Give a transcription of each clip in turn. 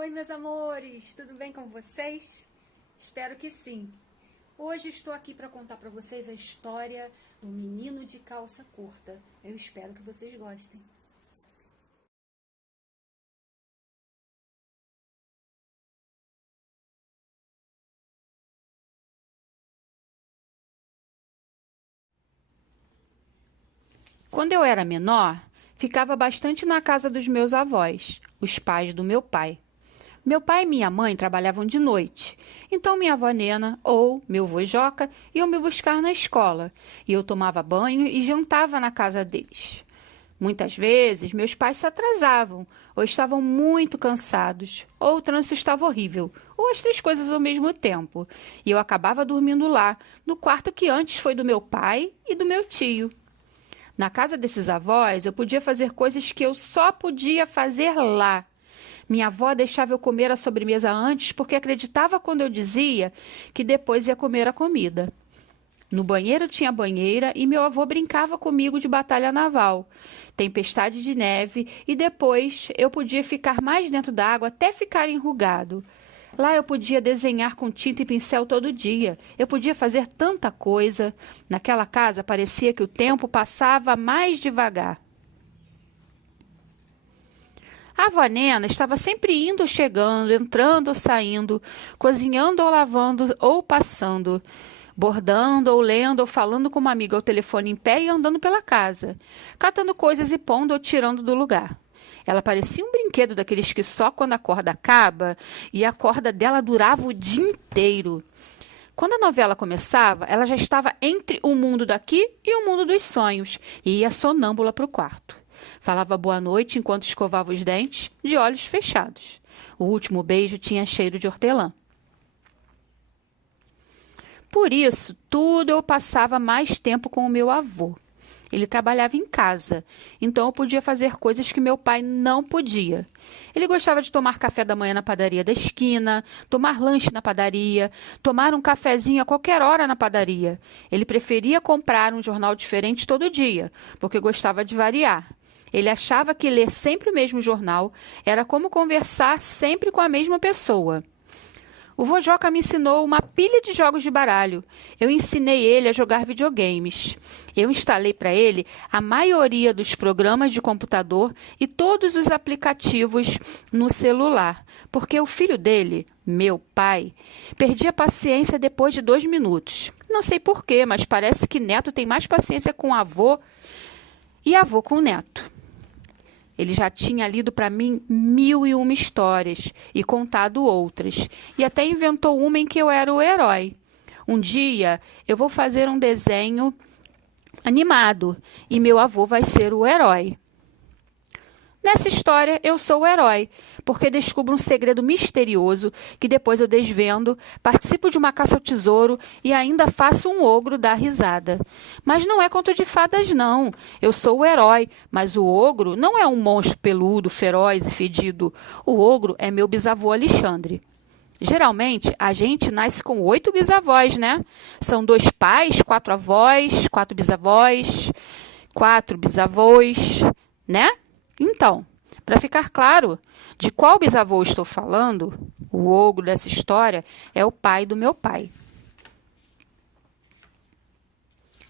Oi, meus amores, tudo bem com vocês? Espero que sim. Hoje estou aqui para contar para vocês a história do menino de calça curta. Eu espero que vocês gostem. Quando eu era menor, ficava bastante na casa dos meus avós, os pais do meu pai. Meu pai e minha mãe trabalhavam de noite, então minha avó Nena ou meu vô Joca iam me buscar na escola, e eu tomava banho e jantava na casa deles. Muitas vezes, meus pais se atrasavam, ou estavam muito cansados, ou o trânsito estava horrível, ou as três coisas ao mesmo tempo, e eu acabava dormindo lá, no quarto que antes foi do meu pai e do meu tio. Na casa desses avós, eu podia fazer coisas que eu só podia fazer lá. Minha avó deixava eu comer a sobremesa antes porque acreditava quando eu dizia que depois ia comer a comida. No banheiro tinha banheira e meu avô brincava comigo de batalha naval, tempestade de neve, e depois eu podia ficar mais dentro da água até ficar enrugado. Lá eu podia desenhar com tinta e pincel todo dia. Eu podia fazer tanta coisa. Naquela casa parecia que o tempo passava mais devagar. A avó Nena estava sempre indo ou chegando, entrando ou saindo, cozinhando ou lavando ou passando, bordando ou lendo ou falando com uma amiga ao telefone em pé e andando pela casa, catando coisas e pondo ou tirando do lugar. Ela parecia um brinquedo daqueles que só quando a corda acaba, e a corda dela durava o dia inteiro. Quando a novela começava, ela já estava entre o mundo daqui e o mundo dos sonhos, e ia sonâmbula para o quarto. Falava boa noite enquanto escovava os dentes, de olhos fechados. O último beijo tinha cheiro de hortelã. Por isso, tudo eu passava mais tempo com o meu avô. Ele trabalhava em casa, então eu podia fazer coisas que meu pai não podia. Ele gostava de tomar café da manhã na padaria da esquina, tomar lanche na padaria, tomar um cafezinho a qualquer hora na padaria. Ele preferia comprar um jornal diferente todo dia, porque gostava de variar. Ele achava que ler sempre o mesmo jornal era como conversar sempre com a mesma pessoa. O vô Joca me ensinou uma pilha de jogos de baralho. Eu ensinei ele a jogar videogames. Eu instalei para ele a maioria dos programas de computador e todos os aplicativos no celular, porque o filho dele, meu pai, perdia paciência depois de 2 minutos. Não sei porquê, mas parece que neto tem mais paciência com avô e avô com neto. Ele já tinha lido para mim 1001 histórias e contado outras, e até inventou uma em que eu era o herói. Um dia eu vou fazer um desenho animado e meu avô vai ser o herói. Nessa história, eu sou o herói, porque descubro um segredo misterioso que depois eu desvendo, participo de uma caça ao tesouro e ainda faço um ogro dar risada. Mas não é conto de fadas, não. Eu sou o herói, mas o ogro não é um monstro peludo, feroz e fedido. O ogro é meu bisavô Alexandre. Geralmente, a gente nasce com 8 bisavós, né? São 2 pais, 4 avós, 4 bisavós, 4 bisavós, né? Então, para ficar claro de qual bisavô estou falando, o ogro dessa história é o pai do meu pai.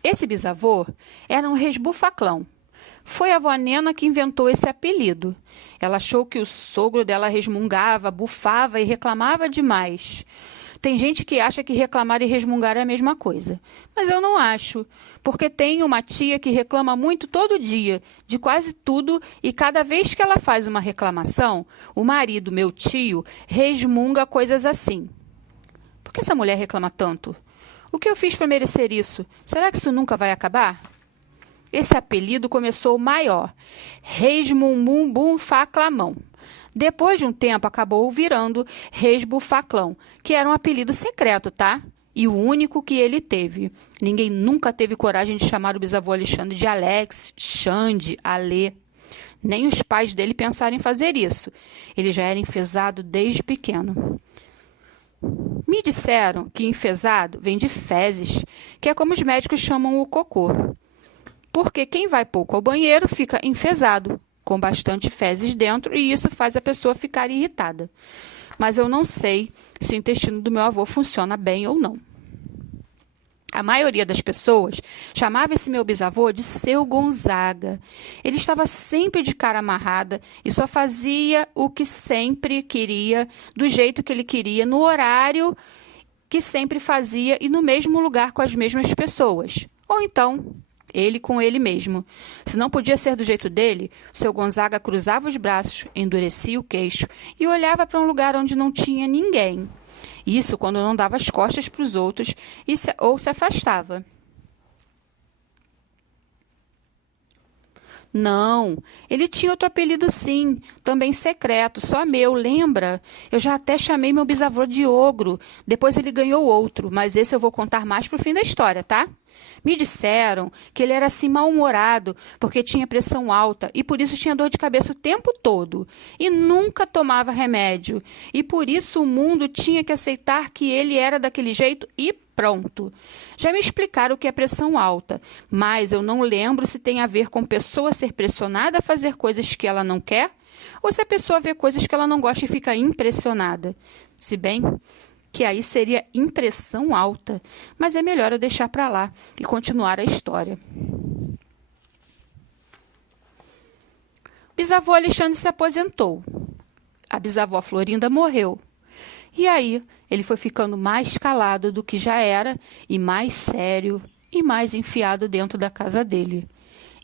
Esse bisavô era um resbufaclão. Foi a avó Nena que inventou esse apelido. Ela achou que o sogro dela resmungava, bufava e reclamava demais. Tem gente que acha que reclamar e resmungar é a mesma coisa. Mas eu não acho, porque tenho uma tia que reclama muito todo dia, de quase tudo, e cada vez que ela faz uma reclamação, o marido, meu tio, resmunga coisas assim. Por que essa mulher reclama tanto? O que eu fiz para merecer isso? Será que isso nunca vai acabar? Esse apelido começou maior, Resmumbum-Faclamão. Depois de um tempo, acabou virando Resbufaclão, que era um apelido secreto, tá? E o único que ele teve. Ninguém nunca teve coragem de chamar o bisavô Alexandre de Alex, Xande, Alê. Nem os pais dele pensaram em fazer isso. Ele já era enfesado desde pequeno. Me disseram que enfesado vem de fezes, que é como os médicos chamam o cocô. Porque quem vai pouco ao banheiro fica enfesado, com bastante fezes dentro, e isso faz a pessoa ficar irritada. Mas eu não sei se o intestino do meu avô funciona bem ou não. A maioria das pessoas chamava esse meu bisavô de Seu Gonzaga. Ele estava sempre de cara amarrada e só fazia o que sempre queria, do jeito que ele queria, no horário que sempre fazia e no mesmo lugar com as mesmas pessoas. Ou então, ele com ele mesmo. Se não podia ser do jeito dele, o Seu Gonzaga cruzava os braços, endurecia o queixo e olhava para um lugar onde não tinha ninguém. Isso quando não dava as costas para os outros ou se afastava. Não, ele tinha outro apelido sim, também secreto, só meu, lembra? Eu já até chamei meu bisavô de Ogro, depois ele ganhou outro, mas esse eu vou contar mais pro fim da história, tá? Me disseram que ele era assim mal-humorado, porque tinha pressão alta e por isso tinha dor de cabeça o tempo todo, e nunca tomava remédio, e por isso o mundo tinha que aceitar que ele era daquele jeito e pronto. Já me explicaram o que é pressão alta, mas eu não lembro se tem a ver com pessoa ser pressionada a fazer coisas que ela não quer, ou se a pessoa vê coisas que ela não gosta e fica impressionada. Se bem que aí seria impressão alta, mas é melhor eu deixar para lá e continuar a história. Bisavô Alexandre se aposentou. A bisavó Florinda morreu. E aí ele foi ficando mais calado do que já era, e mais sério, e mais enfiado dentro da casa dele.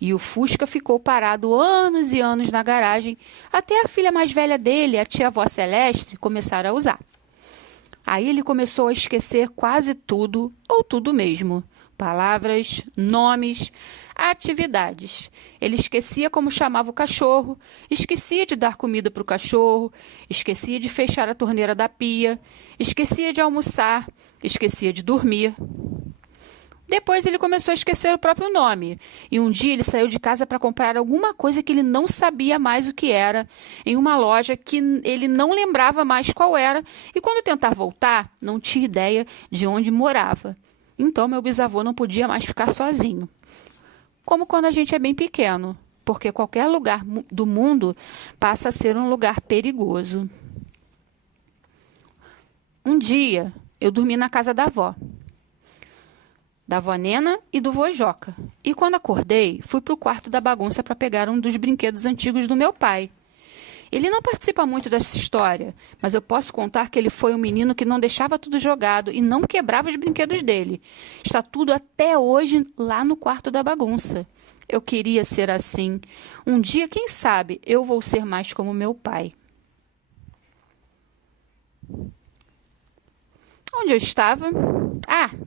E o Fusca ficou parado anos e anos na garagem, até a filha mais velha dele, a tia-avó Celeste, começar a usar. Aí ele começou a esquecer quase tudo, ou tudo mesmo. Palavras, nomes, atividades. Ele esquecia como chamava o cachorro, esquecia de dar comida para o cachorro, esquecia de fechar a torneira da pia, esquecia de almoçar, esquecia de dormir. Depois ele começou a esquecer o próprio nome. E um dia ele saiu de casa para comprar alguma coisa que ele não sabia mais o que era, em uma loja que ele não lembrava mais qual era, e quando tentar voltar, não tinha ideia de onde morava. Então meu bisavô não podia mais ficar sozinho. Como quando a gente é bem pequeno, porque qualquer lugar do mundo passa a ser um lugar perigoso. Um dia eu dormi na casa da avó Nena e do vô Joca. E quando acordei, fui para o quarto da bagunça para pegar um dos brinquedos antigos do meu pai. Ele não participa muito dessa história, mas eu posso contar que ele foi um menino que não deixava tudo jogado e não quebrava os brinquedos dele. Está tudo até hoje lá no quarto da bagunça. Eu queria ser assim. Um dia, quem sabe, eu vou ser mais como meu pai. Onde eu estava?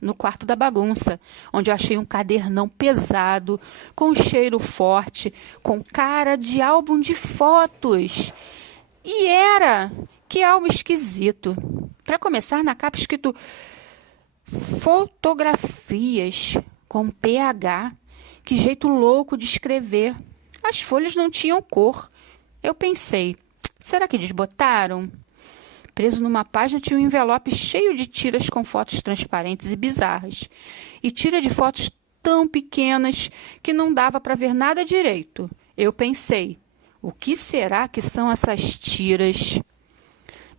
No quarto da bagunça, onde eu achei um cadernão pesado, com cheiro forte, com cara de álbum de fotos. E era! Que álbum esquisito. Para começar, na capa escrito fotografias com PH. Que jeito louco de escrever. As folhas não tinham cor. Eu pensei, será que desbotaram? Preso numa página tinha um envelope cheio de tiras com fotos transparentes e bizarras. E tira de fotos tão pequenas que não dava para ver nada direito. Eu pensei, o que será que são essas tiras?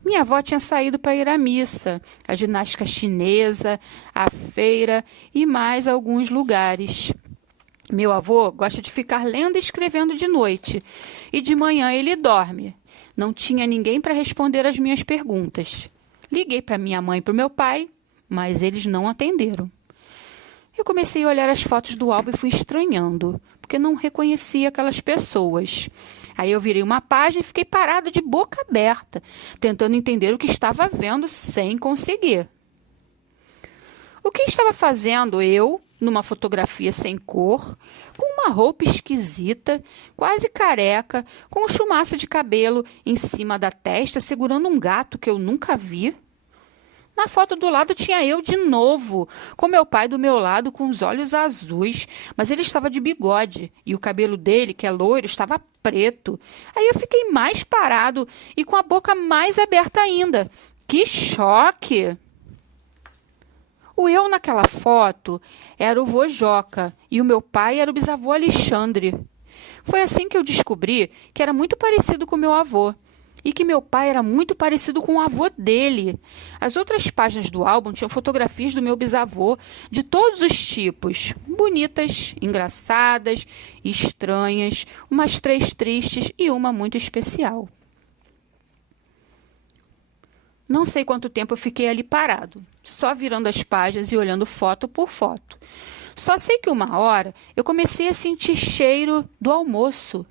Minha avó tinha saído para ir à missa, à ginástica chinesa, à feira e mais alguns lugares. Meu avô gosta de ficar lendo e escrevendo de noite, e de manhã ele dorme. Não tinha ninguém para responder às minhas perguntas. Liguei para minha mãe e para o meu pai, mas eles não atenderam. Eu comecei a olhar as fotos do álbum e fui estranhando, porque não reconhecia aquelas pessoas. Aí eu virei uma página e fiquei parada de boca aberta, tentando entender o que estava vendo sem conseguir. O que estava fazendo eu, numa fotografia sem cor, com uma roupa esquisita, quase careca, com um chumaço de cabelo em cima da testa, segurando um gato que eu nunca vi? Na foto do lado tinha eu de novo, com meu pai do meu lado com os olhos azuis, mas ele estava de bigode e o cabelo dele, que é loiro, estava preto. Aí eu fiquei mais parado e com a boca mais aberta ainda. Que choque! O eu naquela foto era o vô Joca e o meu pai era o bisavô Alexandre. Foi assim que eu descobri que era muito parecido com meu avô e que meu pai era muito parecido com o avô dele. As outras páginas do álbum tinham fotografias do meu bisavô de todos os tipos, bonitas, engraçadas, estranhas, umas 3 tristes e uma muito especial. Não sei quanto tempo eu fiquei ali parado, só virando as páginas e olhando foto por foto. Só sei que uma hora eu comecei a sentir cheiro do almoço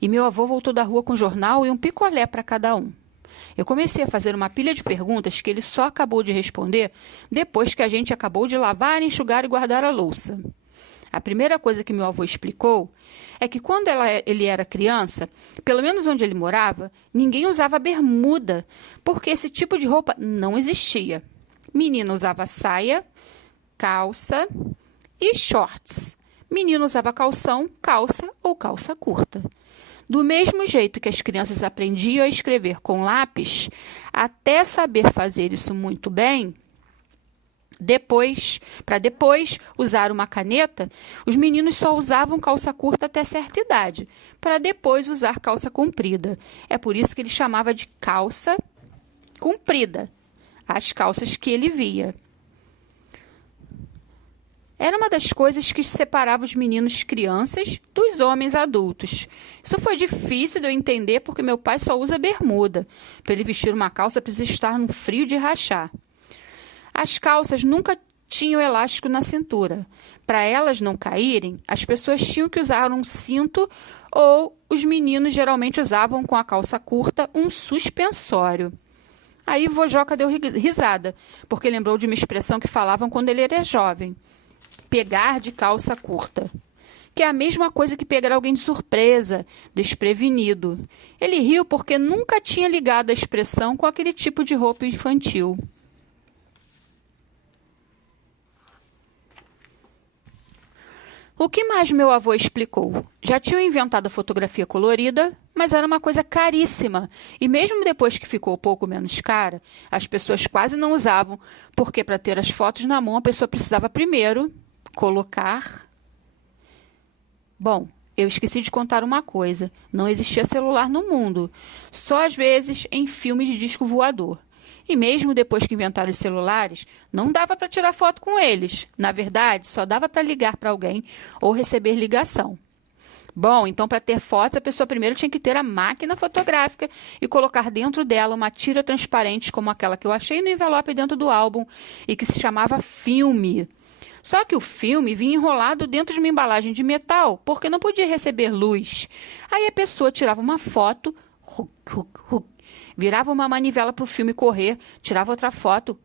e meu avô voltou da rua com um jornal e um picolé para cada um. Eu comecei a fazer uma pilha de perguntas que ele só acabou de responder depois que a gente acabou de lavar, enxugar e guardar a louça. A primeira coisa que meu avô explicou é que quando ele era criança, pelo menos onde ele morava, ninguém usava bermuda, porque esse tipo de roupa não existia. Menina usava saia, calça e shorts. Menino usava calção, calça ou calça curta. Do mesmo jeito que as crianças aprendiam a escrever com lápis, até saber fazer isso muito bem, para depois usar uma caneta, os meninos só usavam calça curta até certa idade, para depois usar calça comprida. É por isso que ele chamava de calça comprida, as calças que ele via. Era uma das coisas que separava os meninos crianças dos homens adultos. Isso foi difícil de eu entender porque meu pai só usa bermuda. Para ele vestir uma calça, precisa estar no frio de rachar. As calças nunca tinham elástico na cintura. Para elas não caírem, as pessoas tinham que usar um cinto ou os meninos geralmente usavam com a calça curta um suspensório. Aí vô Joca deu risada, porque lembrou de uma expressão que falavam quando ele era jovem. Pegar de calça curta, que é a mesma coisa que pegar alguém de surpresa, desprevenido. Ele riu porque nunca tinha ligado a expressão com aquele tipo de roupa infantil. O que mais meu avô explicou? Já tinham inventado a fotografia colorida, mas era uma coisa caríssima. E mesmo depois que ficou um pouco menos cara, as pessoas quase não usavam, porque para ter as fotos na mão a pessoa precisava primeiro colocar... Bom, eu esqueci de contar uma coisa. Não existia celular no mundo, só às vezes em filmes de disco voador. E mesmo depois que inventaram os celulares, não dava para tirar foto com eles. Na verdade, só dava para ligar para alguém ou receber ligação. Bom, então para ter fotos, a pessoa primeiro tinha que ter a máquina fotográfica e colocar dentro dela uma tira transparente como aquela que eu achei no envelope dentro do álbum e que se chamava filme. Só que o filme vinha enrolado dentro de uma embalagem de metal, porque não podia receber luz. Aí a pessoa tirava uma foto, virava uma manivela para o filme correr, tirava outra foto,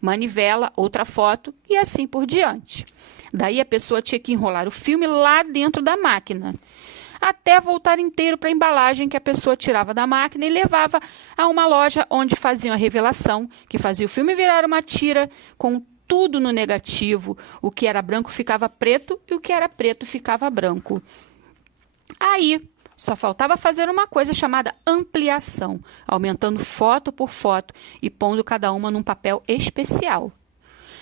manivela, outra foto e assim por diante. Daí a pessoa tinha que enrolar o filme lá dentro da máquina, até voltar inteiro para a embalagem que a pessoa tirava da máquina e levava a uma loja onde faziam a revelação, que fazia o filme virar uma tira com tudo no negativo. O que era branco ficava preto e o que era preto ficava branco. Aí só faltava fazer uma coisa chamada ampliação, aumentando foto por foto e pondo cada uma num papel especial.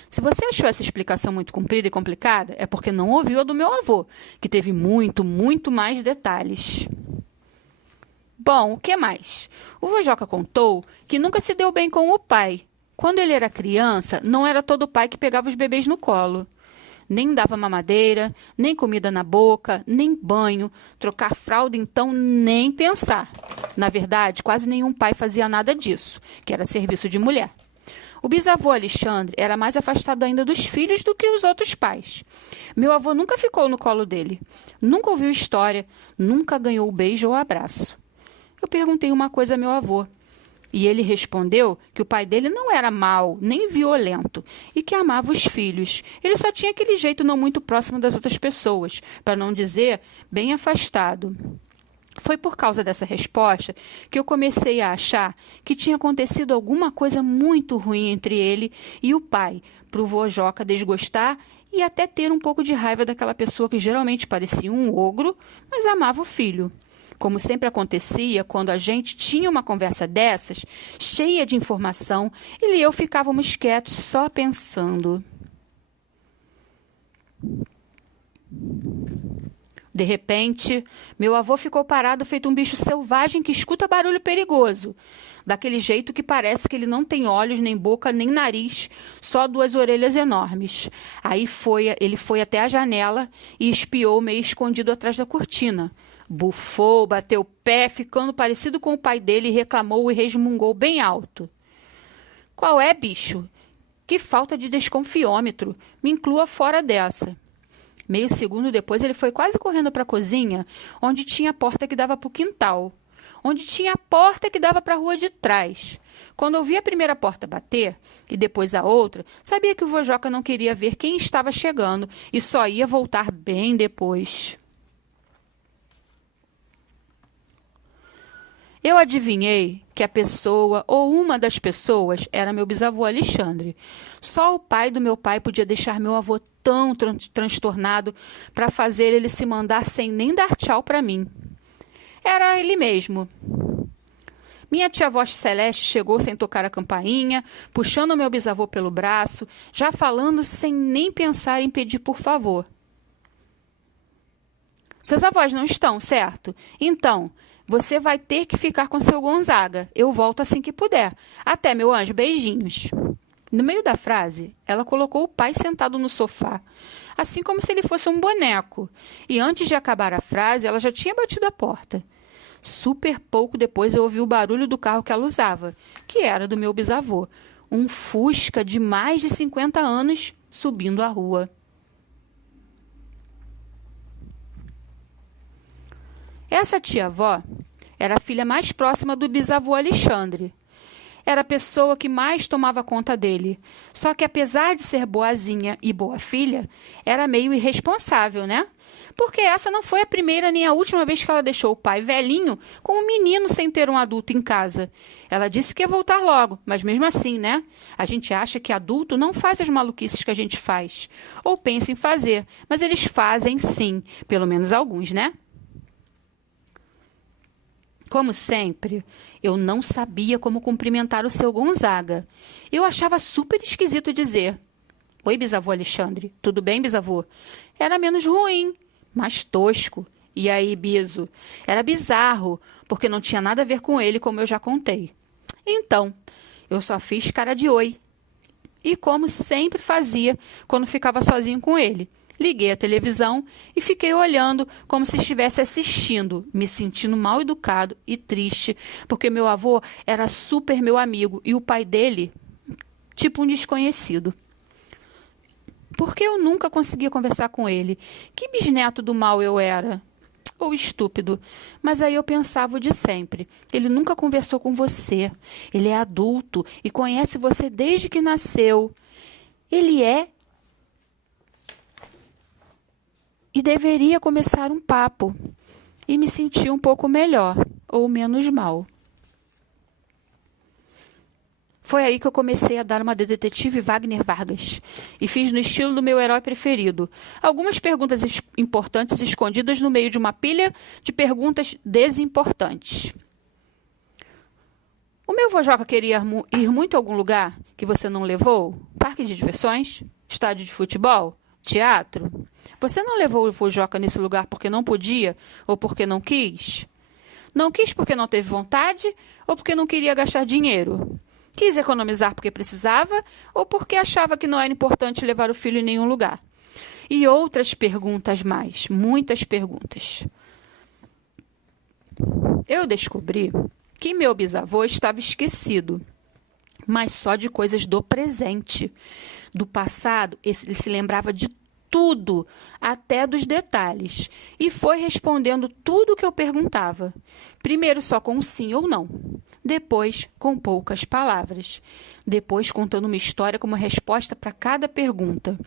Se você achou essa explicação muito comprida e complicada, é porque não ouviu a do meu avô, que teve muito mais detalhes. Bom, o que mais? O vô Joca contou que nunca se deu bem com o pai. Quando ele era criança, não era todo pai que pegava os bebês no colo. Nem dava mamadeira, nem comida na boca, nem banho. Trocar fralda, então, nem pensar. Na verdade, quase nenhum pai fazia nada disso, que era serviço de mulher. O bisavô Alexandre era mais afastado ainda dos filhos do que os outros pais. Meu avô nunca ficou no colo dele, nunca ouviu história, nunca ganhou o beijo ou abraço. Eu perguntei uma coisa a meu avô. E ele respondeu que o pai dele não era mau, nem violento, e que amava os filhos. Ele só tinha aquele jeito não muito próximo das outras pessoas, para não dizer bem afastado. Foi por causa dessa resposta que eu comecei a achar que tinha acontecido alguma coisa muito ruim entre ele e o pai, para o vô Joca desgostar e até ter um pouco de raiva daquela pessoa que geralmente parecia um ogro, mas amava o filho. Como sempre acontecia quando a gente tinha uma conversa dessas, cheia de informação, ele e eu ficávamos quietos só pensando. De repente, meu avô ficou parado feito um bicho selvagem que escuta barulho perigoso. Daquele jeito que parece que ele não tem olhos, nem boca, nem nariz, só duas orelhas enormes. Aí ele foi até a janela e espiou meio escondido atrás da cortina. Bufou, bateu o pé, ficando parecido com o pai dele, e reclamou e resmungou bem alto. Qual é, bicho? Que falta de desconfiômetro. Me inclua fora dessa. Meio segundo depois, ele foi quase correndo para a cozinha, onde tinha a porta que dava para o quintal, onde tinha a porta que dava para a rua de trás. Quando ouvi a primeira porta bater, e depois a outra, sabia que o vô Joca não queria ver quem estava chegando e só ia voltar bem depois. Eu adivinhei que a pessoa, ou uma das pessoas, era meu bisavô Alexandre. Só o pai do meu pai podia deixar meu avô tão transtornado para fazer ele se mandar sem nem dar tchau para mim. Era ele mesmo. Minha tia-avó Celeste chegou sem tocar a campainha, puxando meu bisavô pelo braço, já falando sem nem pensar em pedir por favor. Seus avós não estão, certo? Então, você vai ter que ficar com seu Gonzaga. Eu volto assim que puder. Até, meu anjo, beijinhos. No meio da frase, ela colocou o pai sentado no sofá, assim como se ele fosse um boneco. E antes de acabar a frase, ela já tinha batido a porta. Super pouco depois eu ouvi o barulho do carro que ela usava, que era do meu bisavô. Um Fusca de mais de 50 anos subindo a rua. Essa tia-avó era a filha mais próxima do bisavô Alexandre. Era a pessoa que mais tomava conta dele. Só que, apesar de ser boazinha e boa filha, era meio irresponsável, né? Porque essa não foi a primeira nem a última vez que ela deixou o pai velhinho com um menino sem ter um adulto em casa. Ela disse que ia voltar logo, mas mesmo assim, né? A gente acha que adulto não faz as maluquices que a gente faz. Ou pensa em fazer, mas eles fazem sim, pelo menos alguns, né? Como sempre, eu não sabia como cumprimentar o seu Gonzaga. Eu achava super esquisito dizer: Oi, bisavô Alexandre. Tudo bem, bisavô? Era menos ruim, mais tosco. E aí, biso? Era bizarro, porque não tinha nada a ver com ele, como eu já contei. Então, eu só fiz cara de oi. E como sempre fazia quando ficava sozinho com ele. Liguei a televisão e fiquei olhando como se estivesse assistindo, me sentindo mal educado e triste, porque meu avô era super meu amigo e o pai dele, tipo um desconhecido. Por que eu nunca conseguia conversar com ele? Que bisneto do mal eu era? Ou estúpido. Mas aí eu pensava o de sempre. Ele nunca conversou com você. Ele é adulto e conhece você desde que nasceu. Ele é e deveria começar um papo. E me senti um pouco melhor, ou menos mal. Foi aí que eu comecei a dar uma de detetive Wagner Vargas. E fiz no estilo do meu herói preferido. Algumas perguntas importantes escondidas no meio de uma pilha de perguntas desimportantes. O meu vô Joca queria ir muito a algum lugar que você não levou? Parque de diversões? Estádio de futebol? Teatro? Você não levou o vô Joca nesse lugar porque não podia ou porque não quis? Não quis porque não teve vontade ou porque não queria gastar dinheiro? Quis economizar porque precisava ou porque achava que não era importante levar o filho em nenhum lugar? E outras perguntas mais, muitas perguntas. Eu descobri que meu bisavô estava esquecido, mas só de coisas do presente. Do passado, ele se lembrava de tudo, até dos detalhes, e foi respondendo tudo o que eu perguntava. Primeiro só com sim ou não, depois com poucas palavras, depois contando uma história como resposta para cada pergunta.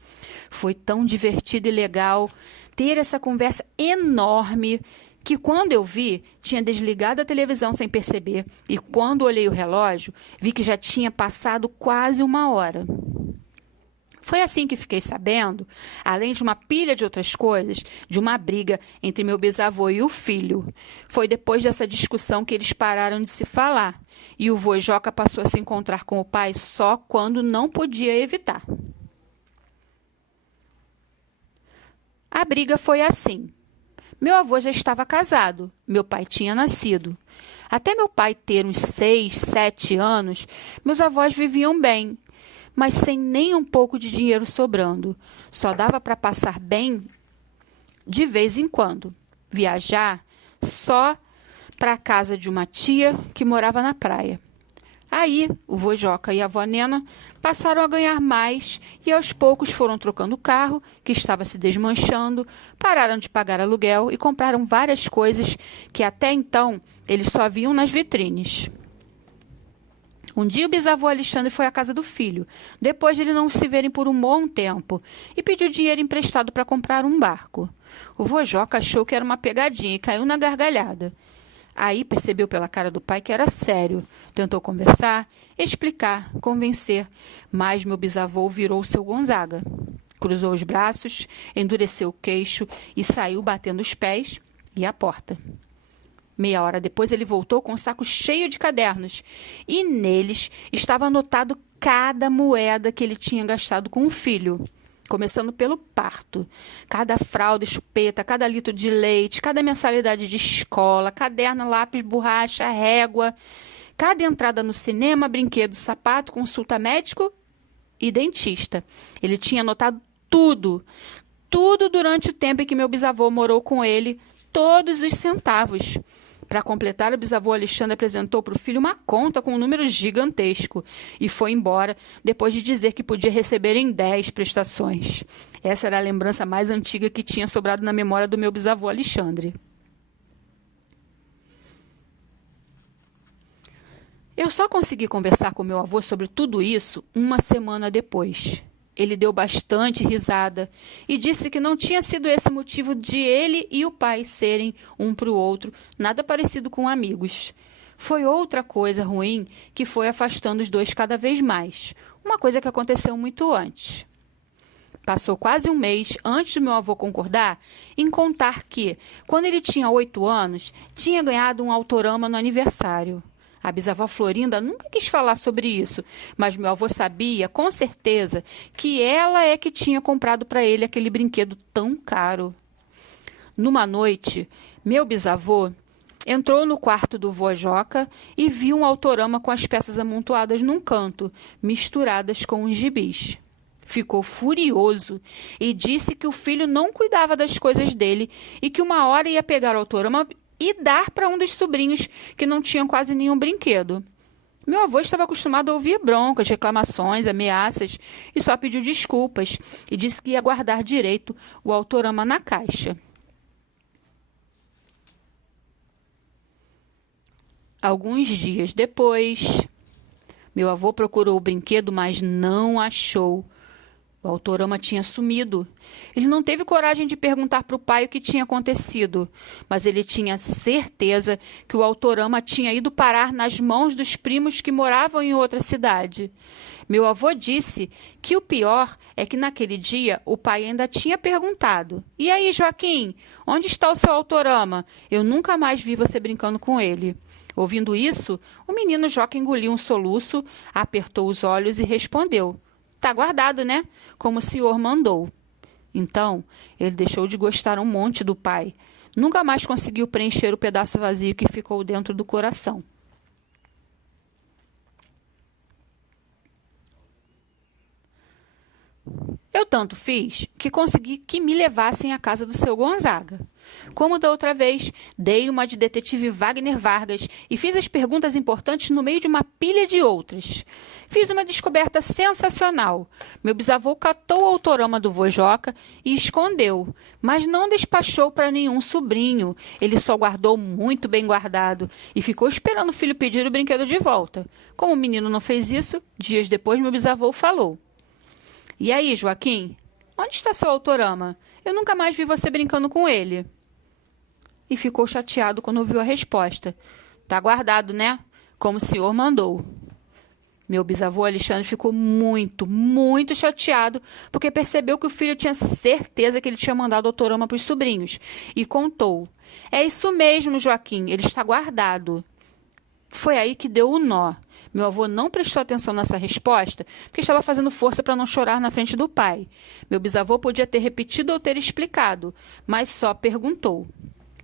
Foi tão divertido e legal ter essa conversa enorme que quando eu vi, tinha desligado a televisão sem perceber, e quando olhei o relógio, vi que já tinha passado quase 1 hora. Foi assim que fiquei sabendo, além de uma pilha de outras coisas, de uma briga entre meu bisavô e o filho. Foi depois dessa discussão que eles pararam de se falar, e o vô Joca passou a se encontrar com o pai só quando não podia evitar. A briga foi assim. Meu avô já estava casado, meu pai tinha nascido. Até meu pai ter uns 6, 7 anos, meus avós viviam bem, mas sem nem um pouco de dinheiro sobrando. Só dava para passar bem de vez em quando. Viajar só para a casa de uma tia que morava na praia. Aí, o vô Joca e a avó Nena passaram a ganhar mais e aos poucos foram trocando o carro, que estava se desmanchando, pararam de pagar aluguel e compraram várias coisas que até então eles só viam nas vitrines. Um dia o bisavô Alexandre foi à casa do filho, depois de ele não se verem por um bom tempo, e pediu dinheiro emprestado para comprar um barco. O vô Joca achou que era uma pegadinha e caiu na gargalhada. Aí percebeu pela cara do pai que era sério. Tentou conversar, explicar, convencer, mas meu bisavô virou o seu Gonzaga. Cruzou os braços, endureceu o queixo e saiu batendo os pés e a porta. Meia hora depois ele voltou com um saco cheio de cadernos e neles estava anotado cada moeda que ele tinha gastado com o filho. Começando pelo parto, cada fralda e chupeta, cada litro de leite, cada mensalidade de escola, caderno, lápis, borracha, régua, cada entrada no cinema, brinquedo, sapato, consulta médico e dentista. Ele tinha anotado tudo durante o tempo em que meu bisavô morou com ele, todos os centavos. Para completar, o bisavô Alexandre apresentou para o filho uma conta com um número gigantesco e foi embora depois de dizer que podia receber em 10 prestações. Essa era a lembrança mais antiga que tinha sobrado na memória do meu bisavô Alexandre. Eu só consegui conversar com meu avô sobre tudo isso uma semana depois. Ele deu bastante risada e disse que não tinha sido esse o motivo de ele e o pai serem um para o outro, nada parecido com amigos. Foi outra coisa ruim que foi afastando os dois cada vez mais, uma coisa que aconteceu muito antes. Passou quase um mês antes do meu avô concordar em contar que, quando ele tinha 8 anos, tinha ganhado um autorama no aniversário. A bisavó Florinda nunca quis falar sobre isso, mas meu avô sabia, com certeza, que ela é que tinha comprado para ele aquele brinquedo tão caro. Numa noite, meu bisavô entrou no quarto do vô Joca e viu um autorama com as peças amontoadas num canto, misturadas com os gibis. Ficou furioso e disse que o filho não cuidava das coisas dele e que uma hora ia pegar o autorama e dar para um dos sobrinhos que não tinham quase nenhum brinquedo. Meu avô estava acostumado a ouvir broncas, reclamações, ameaças e só pediu desculpas e disse que ia guardar direito o autorama na caixa. Alguns dias depois, meu avô procurou o brinquedo, mas não achou. O autorama tinha sumido. Ele não teve coragem de perguntar para o pai o que tinha acontecido, mas ele tinha certeza que o autorama tinha ido parar nas mãos dos primos que moravam em outra cidade. Meu avô disse que o pior é que naquele dia o pai ainda tinha perguntado: "E aí, Joaquim, onde está o seu autorama? Eu nunca mais vi você brincando com ele." Ouvindo isso, o menino Joca engoliu um soluço, apertou os olhos e respondeu: "Tá guardado, né? Como o senhor mandou." Então, ele deixou de gostar um monte do pai. Nunca mais conseguiu preencher o pedaço vazio que ficou dentro do coração. Eu tanto fiz que consegui que me levassem à casa do seu Gonzaga. Como da outra vez, dei uma de detetive Wagner Vargas e fiz as perguntas importantes no meio de uma pilha de outras. Fiz uma descoberta sensacional. Meu bisavô catou o autorama do vô Joca e escondeu, mas não despachou para nenhum sobrinho. Ele só guardou muito bem guardado e ficou esperando o filho pedir o brinquedo de volta. Como o menino não fez isso, dias depois meu bisavô falou: "E aí, Joaquim, onde está seu autorama? Eu nunca mais vi você brincando com ele." E ficou chateado quando ouviu a resposta: "Tá guardado, né? Como o senhor mandou." Meu bisavô Alexandre ficou muito, muito chateado porque percebeu que o filho tinha certeza que ele tinha mandado o autorama para os sobrinhos e contou: "É isso mesmo, Joaquim, ele está guardado." Foi aí que deu o nó. Meu avô não prestou atenção nessa resposta porque estava fazendo força para não chorar na frente do pai. Meu bisavô podia ter repetido ou ter explicado, mas só perguntou: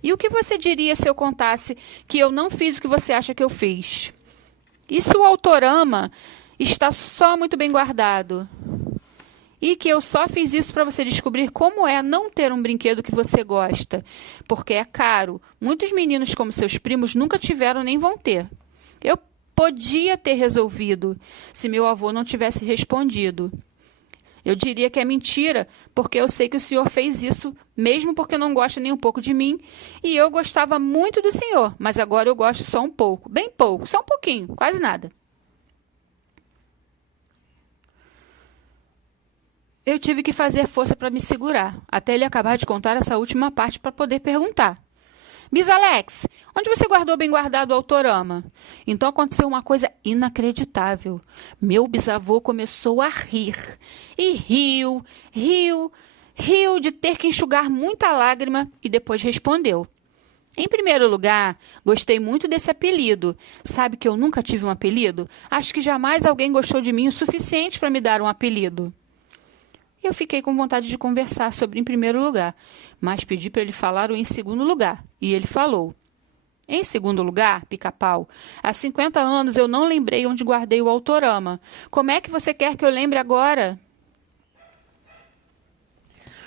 E o que você diria se eu contasse que eu não fiz o que você acha que eu fiz? E se o autorama está só muito bem guardado? E que eu só fiz isso para você descobrir como é não ter um brinquedo que você gosta, porque é caro. Muitos meninos, como seus primos, nunca tiveram nem vão ter. Eu podia ter resolvido se meu avô não tivesse respondido. Eu diria que é mentira, porque eu sei que o senhor fez isso, mesmo porque não gosta nem um pouco de mim, e eu gostava muito do senhor, mas agora eu gosto só um pouco, bem pouco, só um pouquinho, quase nada. Eu tive que fazer força para me segurar, até ele acabar de contar essa última parte para poder perguntar. Bisalex, onde você guardou bem guardado o autorama? Então aconteceu uma coisa inacreditável. Meu bisavô começou a rir. E riu de ter que enxugar muita lágrima e depois respondeu. Em primeiro lugar, gostei muito desse apelido. Sabe que eu nunca tive um apelido? Acho que jamais alguém gostou de mim o suficiente para me dar um apelido. Eu fiquei com vontade de conversar sobre em primeiro lugar, mas pedi para ele falar o em segundo lugar, e ele falou. Em segundo lugar, Pica-Pau, há 50 anos eu não lembrei onde guardei o autorama. Como é que você quer que eu lembre agora?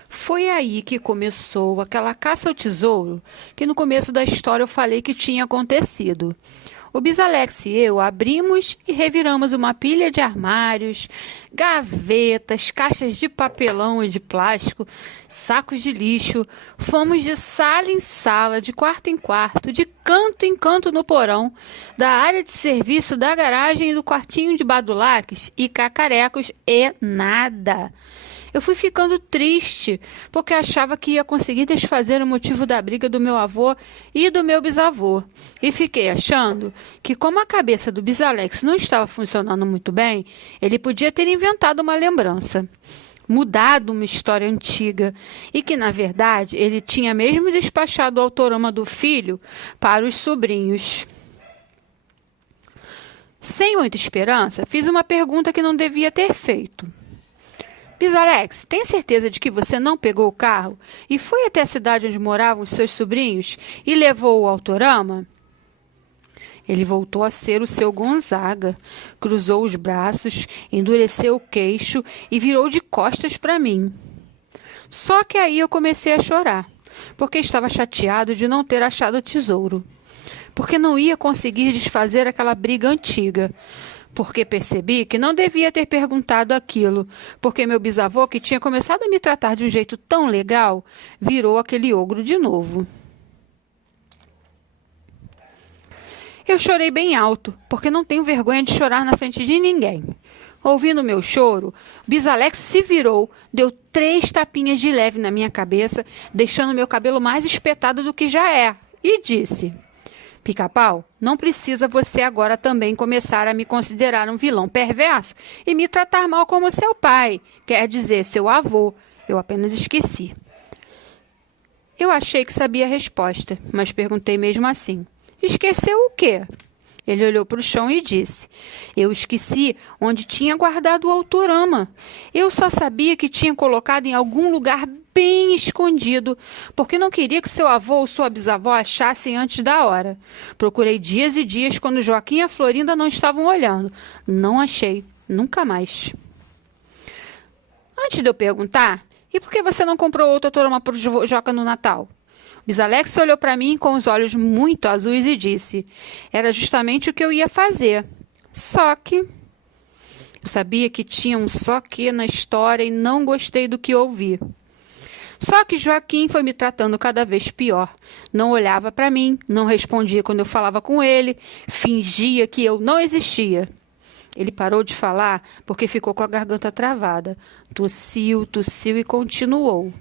Foi aí que começou aquela caça ao tesouro que no começo da história eu falei que tinha acontecido. O Bisalex e eu abrimos e reviramos uma pilha de armários, gavetas, caixas de papelão e de plástico, sacos de lixo. Fomos de sala em sala, de quarto em quarto, de canto em canto no porão, da área de serviço, da garagem e do quartinho de badulaques e cacarecos e nada. Eu fui ficando triste, porque achava que ia conseguir desfazer o motivo da briga do meu avô e do meu bisavô. E fiquei achando que, como a cabeça do Bisalex não estava funcionando muito bem, ele podia ter inventado uma lembrança, mudado uma história antiga, e que, na verdade, ele tinha mesmo despachado o autorama do filho para os sobrinhos. Sem muita esperança, fiz uma pergunta que não devia ter feito. Bisalex, tem certeza de que você não pegou o carro e foi até a cidade onde moravam os seus sobrinhos e levou o autorama? Ele voltou a ser o seu Gonzaga, cruzou os braços, endureceu o queixo e virou de costas para mim. Só que aí eu comecei a chorar, porque estava chateado de não ter achado o tesouro, porque não ia conseguir desfazer aquela briga antiga, porque percebi que não devia ter perguntado aquilo, porque meu bisavô, que tinha começado a me tratar de um jeito tão legal, virou aquele ogro de novo. Eu chorei bem alto, porque não tenho vergonha de chorar na frente de ninguém. Ouvindo meu choro, Bisalex se virou, deu 3 tapinhas de leve na minha cabeça, deixando meu cabelo mais espetado do que já é, e disse... Pica-Pau, não precisa você agora também começar a me considerar um vilão perverso e me tratar mal como seu pai, quer dizer, seu avô. Eu apenas esqueci. Eu achei que sabia a resposta, mas perguntei mesmo assim. Esqueceu o quê? Ele olhou para o chão e disse, eu esqueci onde tinha guardado o autorama. Eu só sabia que tinha colocado em algum lugar bem escondido, porque não queria que seu avô ou sua bisavó achassem antes da hora. Procurei dias e dias quando Joaquim e a Florinda não estavam olhando. Não achei, nunca mais. Antes de eu perguntar, e por que você não comprou outro autorama para o Joca no Natal? Bisalex olhou para mim com os olhos muito azuis e disse, era justamente o que eu ia fazer. Só que... Eu sabia que tinha um só que na história e não gostei do que ouvi. Só que Joaquim foi me tratando cada vez pior. Não olhava para mim, não respondia quando eu falava com ele, fingia que eu não existia. Ele parou de falar porque ficou com a garganta travada. Tossiu e continuou.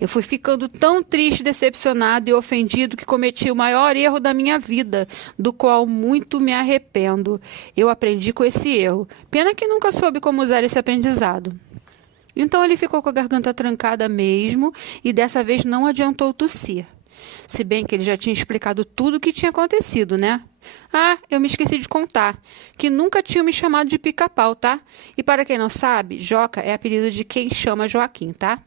Eu fui ficando tão triste, decepcionado e ofendido que cometi o maior erro da minha vida, do qual muito me arrependo. Eu aprendi com esse erro. Pena que nunca soube como usar esse aprendizado. Então ele ficou com a garganta trancada mesmo e dessa vez não adiantou tossir. Se bem que ele já tinha explicado tudo o que tinha acontecido, né? Ah, eu me esqueci de contar, que nunca tinham me chamado de Pica-Pau, tá? E para quem não sabe, Joca é apelido de quem chama Joaquim, tá?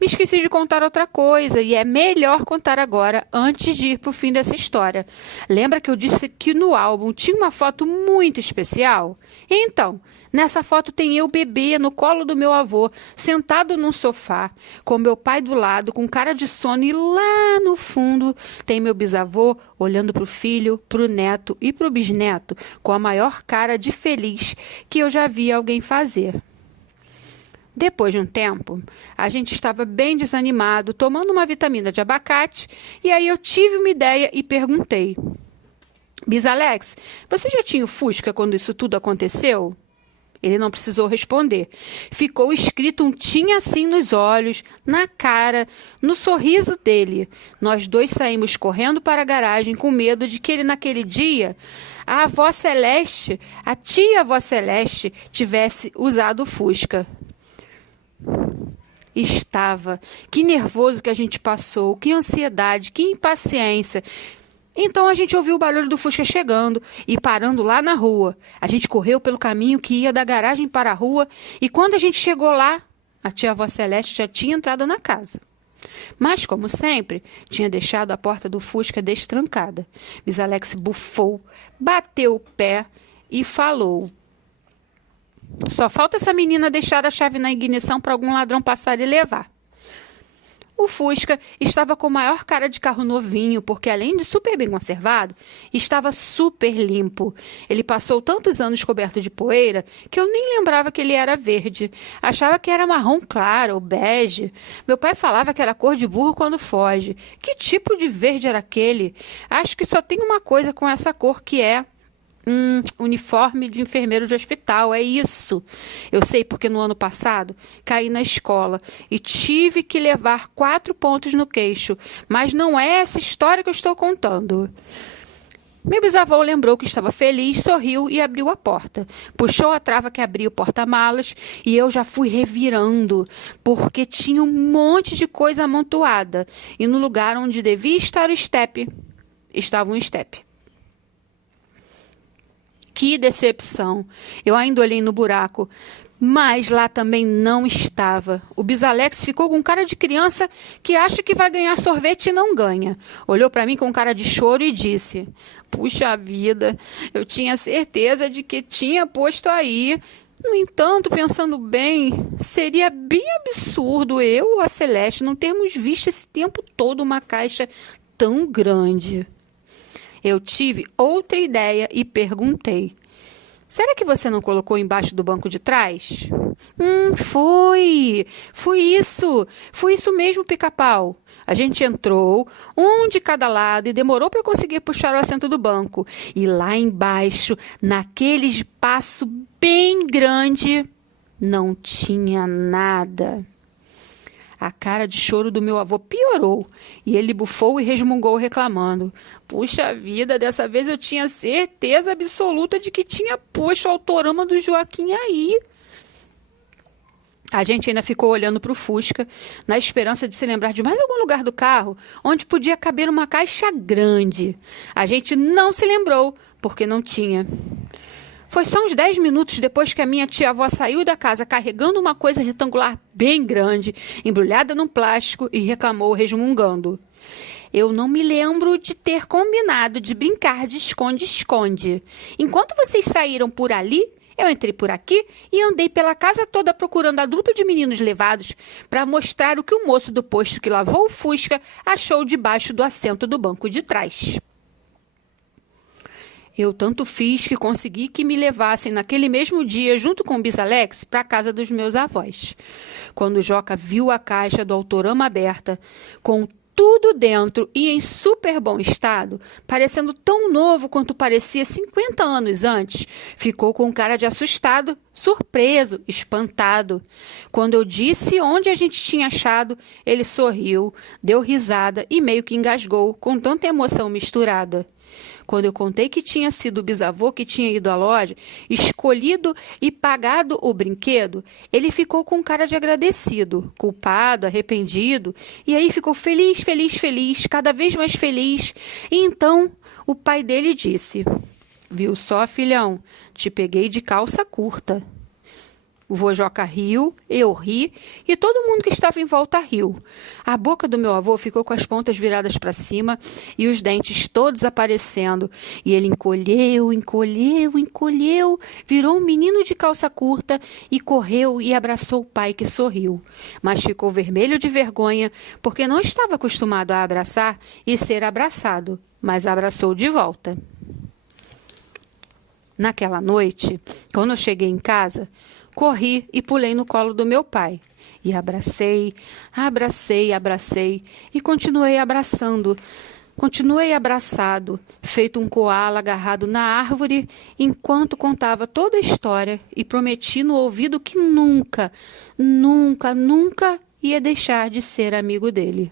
Me esqueci de contar outra coisa e é melhor contar agora antes de ir para o fim dessa história. Lembra que eu disse que no álbum tinha uma foto muito especial? Então, nessa foto tem eu bebê no colo do meu avô, sentado num sofá, com meu pai do lado, com cara de sono, e lá no fundo tem meu bisavô olhando para o filho, para o neto e para o bisneto, com a maior cara de feliz que eu já vi alguém fazer. Depois de um tempo, a gente estava bem desanimado, tomando uma vitamina de abacate, e aí eu tive uma ideia e perguntei: Bisalex, você já tinha o Fusca quando isso tudo aconteceu? Ele não precisou responder. Ficou escrito um tinha assim nos olhos, na cara, no sorriso dele. Nós dois saímos correndo para a garagem com medo de que ele naquele dia, a avó Celeste, a tia avó Celeste, tivesse usado o Fusca. Estava. Que nervoso que a gente passou, que ansiedade, que impaciência. Então a gente ouviu o barulho do Fusca chegando e parando lá na rua. A gente correu pelo caminho que ia da garagem para a rua e quando a gente chegou lá, a tia-avó Celeste já tinha entrado na casa. Mas, como sempre, tinha deixado a porta do Fusca destrancada. Bisalex bufou, bateu o pé e falou: só falta essa menina deixar a chave na ignição para algum ladrão passar e levar. O Fusca estava com a maior cara de carro novinho, porque além de super bem conservado, estava super limpo. Ele passou tantos anos coberto de poeira que eu nem lembrava que ele era verde. Achava que era marrom claro ou bege. Meu pai falava que era cor de burro quando foge. Que tipo de verde era aquele? Acho que só tem uma coisa com essa cor que é uniforme de enfermeiro de hospital, é isso. Eu sei porque no ano passado caí na escola e tive que levar 4 pontos no queixo, mas não é essa história que eu estou contando. Meu bisavô lembrou que estava feliz, sorriu e abriu a porta. Puxou a trava que abria o porta-malas e eu já fui revirando, porque tinha um monte de coisa amontoada e no lugar onde devia estar o estepe, estava um estepe. Que decepção! Eu ainda olhei no buraco, mas lá também não estava. O Bisalex ficou com cara de criança que acha que vai ganhar sorvete e não ganha. Olhou para mim com cara de choro e disse: puxa vida, eu tinha certeza de que tinha posto aí. No entanto, pensando bem, seria bem absurdo eu ou a Celeste não termos visto esse tempo todo uma caixa tão grande. Eu tive outra ideia e perguntei: será que você não colocou embaixo do banco de trás? Foi isso mesmo, Pica-Pau. A gente entrou, um de cada lado, e demorou para eu conseguir puxar o assento do banco. E lá embaixo, naquele espaço bem grande, não tinha nada. A cara de choro do meu avô piorou e ele bufou e resmungou reclamando: puxa vida, dessa vez eu tinha certeza absoluta de que tinha posto o autorama do Joaquim aí. A gente ainda ficou olhando para o Fusca, na esperança de se lembrar de mais algum lugar do carro onde podia caber uma caixa grande. A gente não se lembrou, porque não tinha. Foi só uns 10 minutos depois que a minha tia-avó saiu da casa carregando uma coisa retangular bem grande, embrulhada num plástico, e reclamou resmungando: eu não me lembro de ter combinado de brincar de esconde-esconde. Enquanto vocês saíram por ali, eu entrei por aqui e andei pela casa toda procurando a dupla de meninos levados para mostrar o que o moço do posto que lavou o Fusca achou debaixo do assento do banco de trás. Eu tanto fiz que consegui que me levassem naquele mesmo dia, junto com o Bisalex, para a casa dos meus avós. Quando o Joca viu a caixa do autorama aberta, com tudo dentro e em super bom estado, parecendo tão novo quanto parecia 50 anos antes, ficou com cara de assustado, surpreso, espantado. Quando eu disse onde a gente tinha achado, ele sorriu, deu risada e meio que engasgou, com tanta emoção misturada. Quando eu contei que tinha sido o bisavô que tinha ido à loja, escolhido e pagado o brinquedo, ele ficou com cara de agradecido, culpado, arrependido, e aí ficou feliz, cada vez mais feliz. E então o pai dele disse: viu só, filhão, te peguei de calça curta. O vô Joca riu, eu ri e todo mundo que estava em volta riu. A boca do meu avô ficou com as pontas viradas para cima e os dentes todos aparecendo. E ele encolheu, encolheu, encolheu, virou um menino de calça curta e correu e abraçou o pai, que sorriu. Mas ficou vermelho de vergonha porque não estava acostumado a abraçar e ser abraçado, mas abraçou de volta. Naquela noite, quando eu cheguei em casa, corri e pulei no colo do meu pai. E abracei, abracei, abracei e continuei abraçando. Continuei abraçado, feito um coala agarrado na árvore, enquanto contava toda a história e prometi no ouvido que nunca, nunca, nunca ia deixar de ser amigo dele.